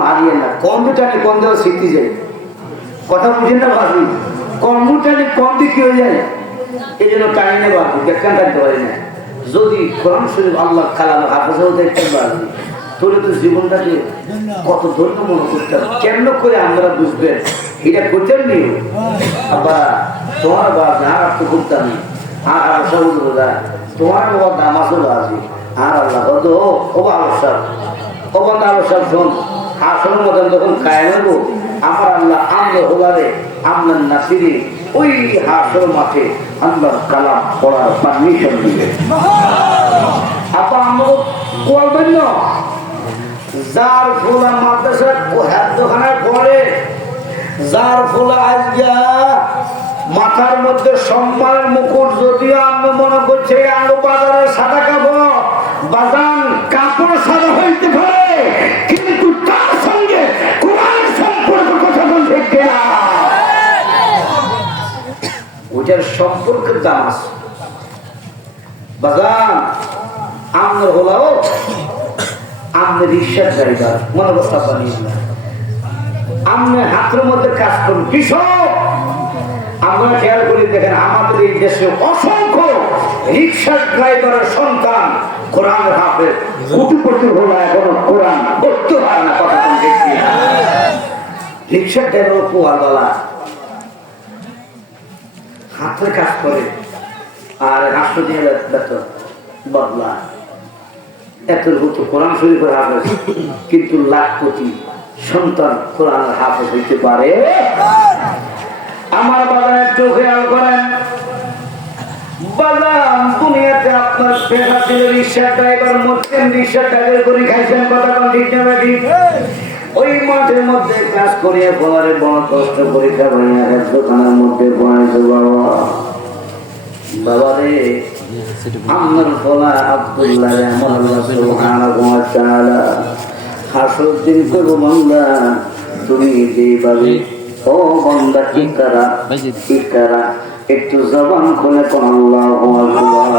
হারিয়ে না কম্পিউটারে কম দেওয়া শিখতে যায় কথা বুঝেন না ভাবি কম্পিউটারে কম দিয়ে কি হয়ে যায় এই জন্য টাইম নেই ভাবি দেখতে থাকতে পারি না যদি কোরআন শরীফ আল্লাহ কালাম হাফেজও দেখতে পারবি তোরে তো জীবনটাকে কত ধন্য মনে করতে হবে কেমন করে আমরা বুঝবেন এটা করতেন নি আবার তোমার বাপ আর তো করতাম না আর আলোচনা বোঝা তোমার বাবা নামাজও আছে আর আল্লাহ কত ও আলোচনা ও বন্ধু আলোচনা শোন আসল মতন যখন খায় নেবো আমার আল্লাহ আমরা হোলারে আপনার নাসিরে ওই হাসর মাঠে আল্লাহর কালাম পড়ার পারমিশন দিবে আপা আমরা করবেন না যার ফোলা মাদ্রাসা দোকানের পরে যার ফোলা আজকে মাথার মধ্যে সম্মানের মুকুট যদিও আমরা মনে করছি আলু বাজারের সাদা কাপড় বাজান কাপড় সাদা হইতে পারে কিন্তু তার সঙ্গে কোরআন সম্পর্ক কথা বলতে গেলা ওটার সম্পর্কের দাম আছে বাজান আমরা হলাও আপনি রিক্সার ড্রাইভার মনে কথা বানিয়ে না আপনি হাতের মধ্যে কাজ করুন কৃষক আমরা খেয়াল করে দেখেন আমাদের এই দেশে অসংখ্য রিক্সার ড্রাইভারের সন্তান কোরআনের হাফেজ কোটি হলো এখনো কোরআন পড়তে পারে না কথা দেখছি রিক্সার ড্রাইভার পোয়ালওয়ালা হাতের কাজ করে আর রাষ্ট্র দিয়ে বেতন বদলা এত হতো কোরআন শরীফের হাফেজ কিন্তু লাখ কোটি সন্তান কোরআনের হাফেজ হইতে পারে আমার বাজার একটু খেয়াল করেন বাজার দুনিয়াতে আপনার পেশা ছিল রিক্সা ড্রাইভার মরছেন রিক্সা ড্রাইভার করে খাইছেন কথা কোন ঠিক না ঠিক ওই মাঠের মধ্যে কাজ করিয়া বলারে বড় কষ্ট পরীক্ষা ভাইয়া এক দোকানের মধ্যে বনাইছে বাবা বাবা রে আমার বলা আব্দুল্লাহ এমন আল্লাহ সুবহানাহু ওয়া তাআলা হাসর দিন করব বান্দা তুমি যেভাবে ও বান্দা কি করা একটু জবান খুলে কোন আল্লাহু আকবার